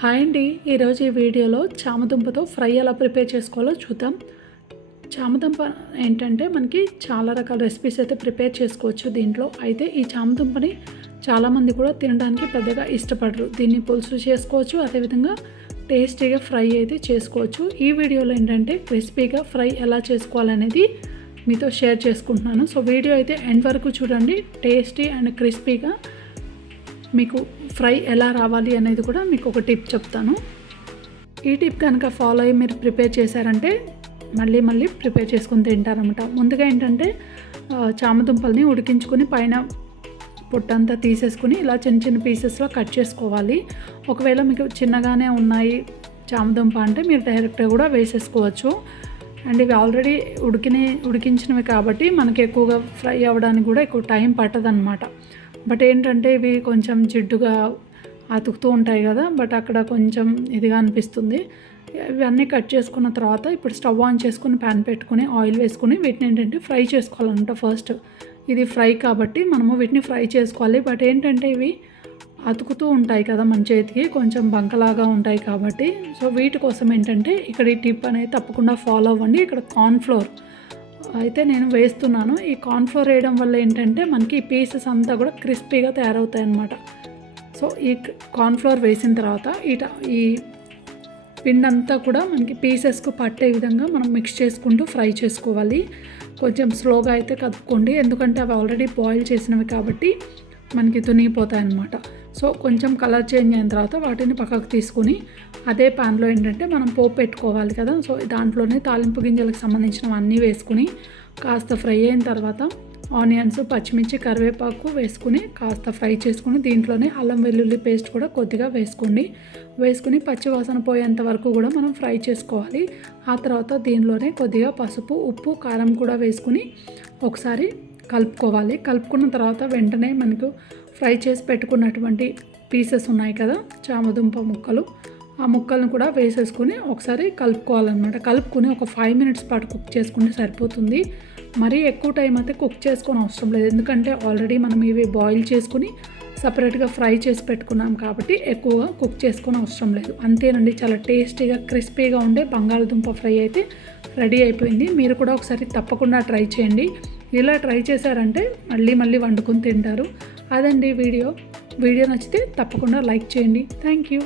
Hi అండి. ఈరోజు ఈ వీడియోలో చామదుంపతో ఫ్రై ఎలా ప్రిపేర్ చేసుకోవాలో చూద్దాం. చామదుంప ఏంటంటే మనకి చాలా రకాల రెసిపీస్ అయితే ప్రిపేర్ చేసుకోవచ్చు దీంట్లో. అయితే ఈ చామదుంపని చాలామంది కూడా తినడానికి పెద్దగా ఇష్టపడరు. దీన్ని పులుసు చేసుకోవచ్చు అదేవిధంగా టేస్టీగా ఫ్రై అయితే చేసుకోవచ్చు. ఈ వీడియోలో ఏంటంటే క్రిస్పీగా ఫ్రై ఎలా చేసుకోవాలనేది మీతో షేర్ చేసుకుంటున్నాను. సో వీడియో అయితే ఎండ్ వరకు చూడండి. టేస్టీ అండ్ క్రిస్పీగా మీకు ఫ్రై ఎలా రావాలి అనేది కూడా మీకు ఒక టిప్ చెప్తాను. ఈ టిప్ కనుక ఫాలో అయ్యి మీరు ప్రిపేర్ చేశారంటే మళ్ళీ మళ్ళీ ప్రిపేర్ చేసుకుని తింటారనమాట ముందుగా ఏంటంటే చామదుంపల్ని ఉడికించుకొని పైన పొట్టంతా తీసేసుకుని ఇలా చిన్న చిన్న పీసెస్లో కట్ చేసుకోవాలి. ఒకవేళ మీకు చిన్నగానే ఉన్నాయి చామదుంప అంటే మీరు డైరెక్ట్గా కూడా వేసేసుకోవచ్చు. అండ్ ఇవి ఆల్రెడీ ఉడికిన ఉడికించినవి కాబట్టి మనకి ఎక్కువగా ఫ్రై అవ్వడానికి కూడా ఎక్కువ టైం పట్టదనమాట బట్ ఏంటంటే ఇవి కొంచెం జిడ్డుగా అతుకుతూ ఉంటాయి కదా బట్ అక్కడ కొంచెం ఇదిగా అనిపిస్తుంది. ఇవన్నీ కట్ చేసుకున్న తర్వాత ఇప్పుడు స్టవ్ ఆన్ చేసుకుని ప్యాన్ పెట్టుకుని ఆయిల్ వేసుకుని వీటిని ఏంటంటే ఫ్రై చేసుకోవాలన్నమాట ఫస్ట్. ఇది ఫ్రై కాబట్టి మనము వీటిని ఫ్రై చేసుకోవాలి. బట్ ఏంటంటే ఇవి అతుకుతూ ఉంటాయి కదా మన చేతికి కొంచెం బంకలాగా ఉంటాయి కాబట్టి. సో వీటి కోసం ఏంటంటే ఇక్కడ ఈ టిప్ అనేది తప్పకుండా ఫాలో అవ్వండి. ఇక్కడ కార్న్ఫ్లోర్ అయితే నేను వేస్తున్నాను. ఈ కార్న్ఫ్లోర్ వేయడం వల్ల ఏంటంటే మనకి ఈ పీసెస్ అంతా కూడా క్రిస్పీగా తయారవుతాయి అన్నమాట సో ఈ కార్న్ఫ్లోర్ వేసిన తర్వాత ఇట ఈ పిండి అంతా కూడా మనకి పీసెస్కు పట్టే విధంగా మనం మిక్స్ చేసుకుంటూ ఫ్రై చేసుకోవాలి. కొంచెం స్లోగా అయితే కదుపుకోండి. ఎందుకంటే అవి ఆల్రెడీ బాయిల్ చేసినవి కాబట్టి మనకి తునిగిపోతాయి అన్నమాట సో కొంచెం కలర్ చేంజ్ అయిన తర్వాత వాటిని పక్కకు తీసుకుని అదే ప్యాన్లో ఏంటంటే మనం పోపు పెట్టుకోవాలి కదా. సో దాంట్లోనే తాలింపు గింజలకు సంబంధించినవి అన్నీ వేసుకుని కాస్త ఫ్రై అయిన తర్వాత ఆనియన్స్ పచ్చిమిర్చి కరివేపాకు వేసుకుని కాస్త ఫ్రై చేసుకుని దీంట్లోనే అల్లం వెల్లుల్లి పేస్ట్ కూడా కొద్దిగా వేసుకోండి. వేసుకుని పచ్చి వాసన పోయేంత వరకు కూడా మనం ఫ్రై చేసుకోవాలి. ఆ తర్వాత దీనిలోనే కొద్దిగా పసుపు ఉప్పు కారం కూడా వేసుకుని ఒకసారి కలుపుకోవాలి. కలుపుకున్న తర్వాత వెంటనే మనకు ఫ్రై చేసి పెట్టుకున్నటువంటి పీసెస్ ఉన్నాయి కదా చామదుంప ముక్కలు. ఆ ముక్కలను కూడా వేసేసుకుని ఒకసారి కలుపుకోవాలన్నమాట. కలుపుకుని ఒక ఫైవ్ మినిట్స్ పాటు కుక్ చేసుకుంటే సరిపోతుంది. మరీ ఎక్కువ టైం అయితే కుక్ చేసుకొని అవసరం లేదు. ఎందుకంటే ఆల్రెడీ మనం ఇవి బాయిల్ చేసుకుని సపరేట్గా ఫ్రై చేసి పెట్టుకున్నాం కాబట్టి ఎక్కువగా కుక్ చేసుకొని అవసరం లేదు. అంతేనండి చాలా టేస్టీగా క్రిస్పీగా ఉండే బంగాళదుంప ఫ్రై అయితే రెడీ అయిపోయింది. మీరు కూడా ఒకసారి తప్పకుండా ట్రై చేయండి. ఇలా ట్రై చేశారంటే మళ్ళీ మళ్ళీ వండుకొని తింటారు. అదండి వీడియో. వీడియో నచ్చితే తప్పకుండా లైక్ చేయండి. Thank you